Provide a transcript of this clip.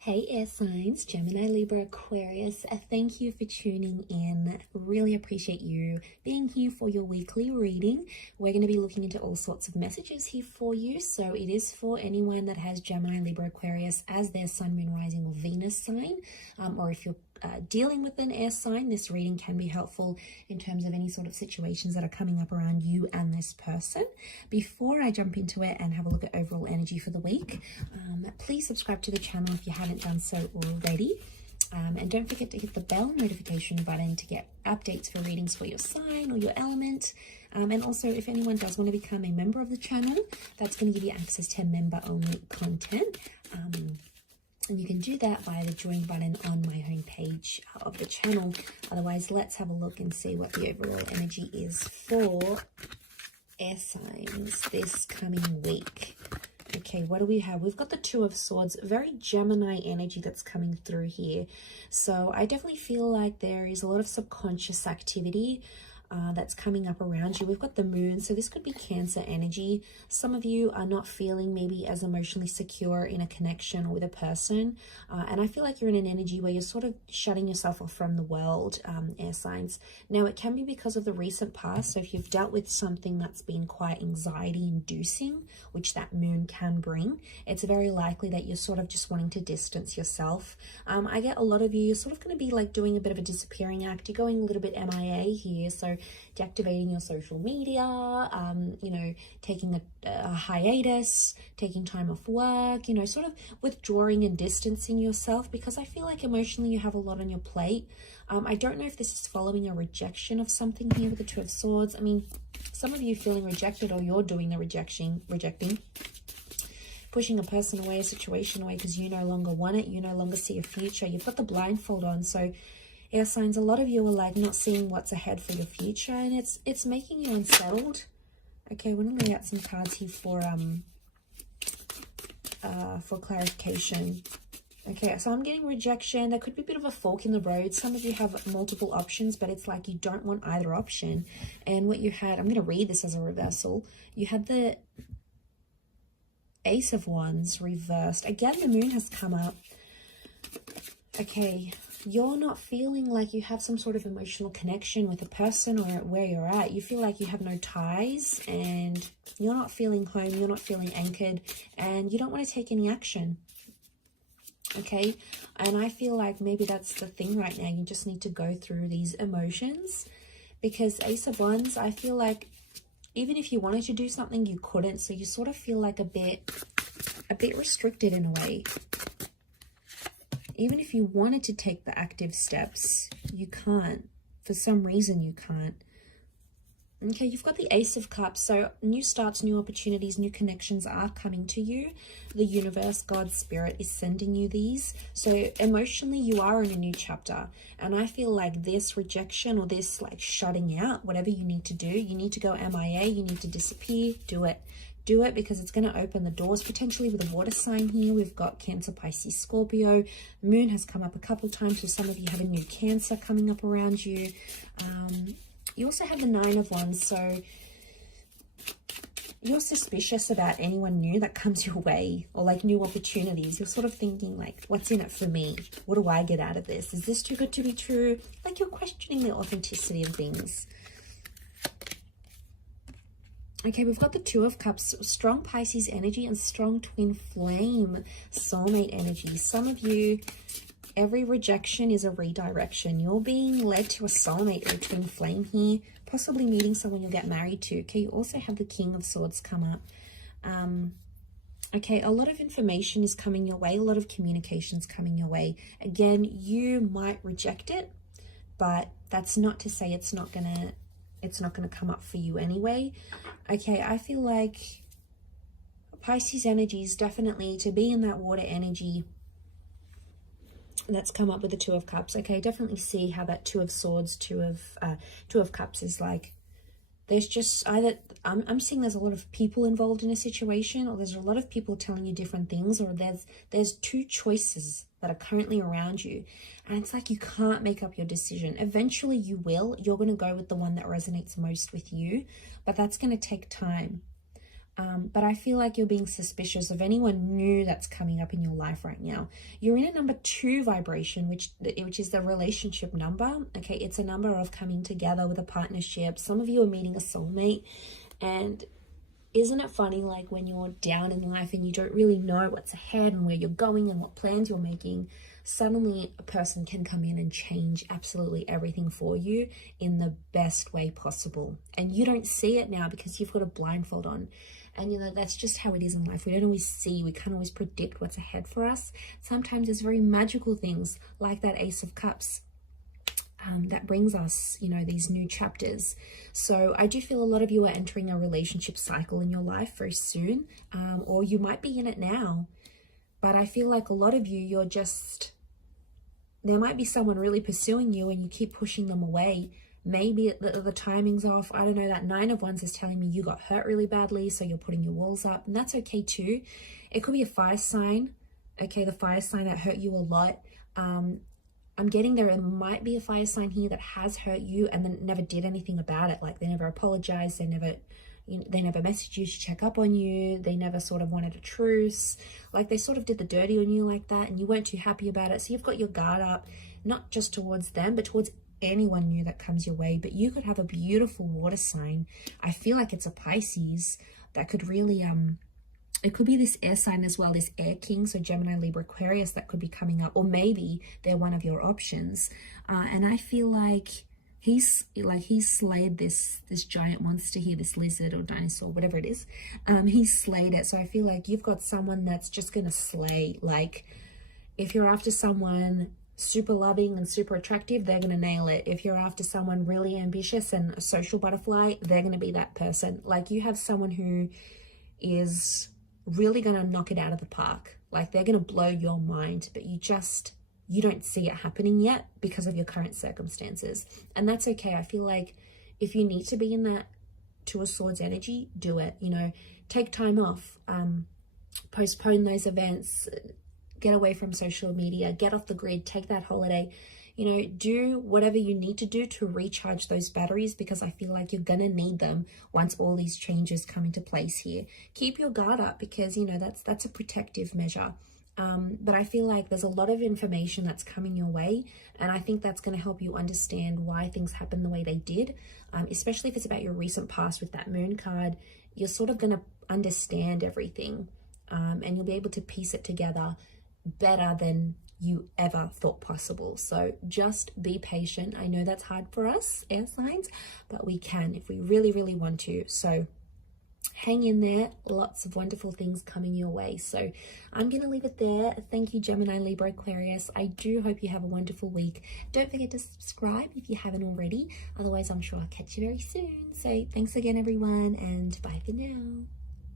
Hey air signs, Gemini, Libra, Aquarius, thank you for tuning in. Really appreciate you being here for your weekly reading. We're going to be looking into all sorts of messages here for you. So it is for anyone that has Gemini, Libra, Aquarius as their sun, moon, rising or Venus sign. Or if you're dealing with an air sign, this reading can be helpful in terms of any sort of situations that are coming up around you and this person. Before I jump into it and have a look at overall energy for the week, please subscribe to the channel if you haven't done so already. And don't forget to hit the bell notification button to get updates for readings for your sign or your element. And also, if anyone does want to become a member of the channel, that's going to give you access to member-only content. And you can do that via the join button on my homepage of the channel. Otherwise, let's have a look and see what the overall energy is for air signs this coming week. Okay, what do we have? We've got the Two of Swords, very Gemini energy that's coming through here. So I definitely feel like there is a lot of subconscious activity that's coming up around you. We've got the moon, so this could be Cancer energy. Some of you are not feeling maybe as emotionally secure in a connection or with a person, and I feel like you're in an energy where you're sort of shutting yourself off from the world, air signs. Now it can be because of the recent past, so if you've dealt with something that's been quite anxiety inducing, which that moon can bring, it's very likely that you're sort of just wanting to distance yourself. I get a lot of you, you're sort of going to be like doing a bit of a disappearing act. You're going a little bit MIA here, so deactivating your social media, you know, taking a hiatus, taking time off work, you know, sort of withdrawing and distancing yourself, because I feel like emotionally you have a lot on your plate. I don't know if this is following a rejection of something here with the Two of Swords. I mean, some of you feeling rejected, or you're doing the rejecting, pushing a person away, a situation away because you no longer want it, you no longer see a future. You've got the blindfold on, so air signs, a lot of you are like not seeing what's ahead for your future, and it's making you unsettled. Okay, we're going to lay out some cards here for clarification. Okay, so I'm getting rejection. There could be a bit of a fork in the road. Some of you have multiple options, but it's like you don't want either option. And what you had, I'm going to read this as a reversal. You had the Ace of Wands reversed. Again, the moon has come up. Okay, you're not feeling like you have some sort of emotional connection with a person or where you're at. You feel like you have no ties and you're not feeling home, you're not feeling anchored, and you don't want to take any action. Okay, and I feel like maybe that's the thing right now. You just need to go through these emotions, because Ace of Wands, I feel like even if you wanted to do something, you couldn't. So you sort of feel like a bit restricted in a way. Even if you wanted to take the active steps, you can't. For some reason, you can't. Okay, you've got the Ace of Cups. So new starts, new opportunities, new connections are coming to you. The universe, God, Spirit is sending you these. So emotionally, you are in a new chapter. And I feel like this rejection or this like shutting out, whatever you need to do, you need to go MIA, you need to disappear, do it. Do it, because it's going to open the doors, potentially with a water sign here. We've got Cancer, Pisces, Scorpio. The moon has come up a couple times, so some of you have a new Cancer coming up around you. You also have the Nine of Wands, so you're suspicious about anyone new that comes your way, or like new opportunities. You're sort of thinking like, what's in it for me? What do I get out of this? Is this too good to be true? Like you're questioning the authenticity of things. Okay, we've got the Two of Cups, strong Pisces energy and strong twin flame soulmate energy. Some of you, every rejection is a redirection. You're being led to a soulmate or a twin flame here, possibly meeting someone you'll get married to. Okay, you also have the King of Swords come up. Okay, a lot of information is coming your way, a lot of communications coming your way. Again, you might reject it, but that's not to say it's not gonna come up for you anyway. Okay, I feel like Pisces energy is definitely to be in that water energy that's come up with the Two of Cups. Okay, definitely see how that Two of Swords, Two of Cups is like, there's just either, I'm seeing there's a lot of people involved in a situation, or there's a lot of people telling you different things, or there's two choices that are currently around you, and it's like you can't make up your decision. Eventually you will. You're going to go with the one that resonates most with you, but that's going to take time. But I feel like you're being suspicious of anyone new that's coming up in your life right now. You're in a number 2 vibration, which is the relationship number. Okay, it's a number of coming together with a partnership. Some of you are meeting a soulmate. And isn't it funny, like when you're down in life and you don't really know what's ahead and where you're going and what plans you're making, suddenly a person can come in and change absolutely everything for you in the best way possible. And you don't see it now because you've got a blindfold on. And you know, that's just how it is in life. We don't always see, we can't always predict what's ahead for us. Sometimes there's very magical things like that Ace of Cups that brings us, you know, these new chapters. So I do feel a lot of you are entering a relationship cycle in your life very soon, or you might be in it now. But I feel like a lot of you, you're just, there might be someone really pursuing you and you keep pushing them away. Maybe the timing's off. I don't know. That 9 of Wands is telling me you got hurt really badly, so you're putting your walls up, and that's okay too. It could be a fire sign. Okay, the fire sign that hurt you a lot. I'm getting there might be a fire sign here that has hurt you and then never did anything about it. Like they never apologized, they never messaged you to check up on you, they never sort of wanted a truce. Like they sort of did the dirty on you like that and you weren't too happy about it. So you've got your guard up, not just towards them, but towards anyone new that comes your way. But you could have a beautiful water sign. I feel like it's a Pisces that could really it could be this air sign as well, this air king, so Gemini, Libra, Aquarius, that could be coming up, or maybe they're one of your options. And I feel like he's slayed this giant monster here, this lizard or dinosaur, whatever it is. He's slayed it. So I feel like you've got someone that's just gonna slay. Like if you're after someone super loving and super attractive, they're gonna nail it. If you're after someone really ambitious and a social butterfly, they're gonna be that person. Like you have someone who is really gonna knock it out of the park. Like they're gonna blow your mind, but you don't see it happening yet because of your current circumstances. And that's okay. I feel like if you need to be in that 2 of Swords energy, do it. You know, take time off, postpone those events, get away from social media, get off the grid, take that holiday. You know, do whatever you need to do to recharge those batteries, because I feel like you're going to need them once all these changes come into place here. Keep your guard up because, you know, that's a protective measure. But I feel like there's a lot of information that's coming your way. And I think that's going to help you understand why things happen the way they did, especially if it's about your recent past with that Moon card. You're sort of going to understand everything and you'll be able to piece it together better than you ever thought possible. So just be patient. I know that's hard for us air signs, but we can if we really, really want to. So hang in there. Lots of wonderful things coming your way. So I'm going to leave it there. Thank you, Gemini, Libra, Aquarius. I do hope you have a wonderful week. Don't forget to subscribe if you haven't already. Otherwise, I'm sure I'll catch you very soon. So thanks again, everyone, and bye for now.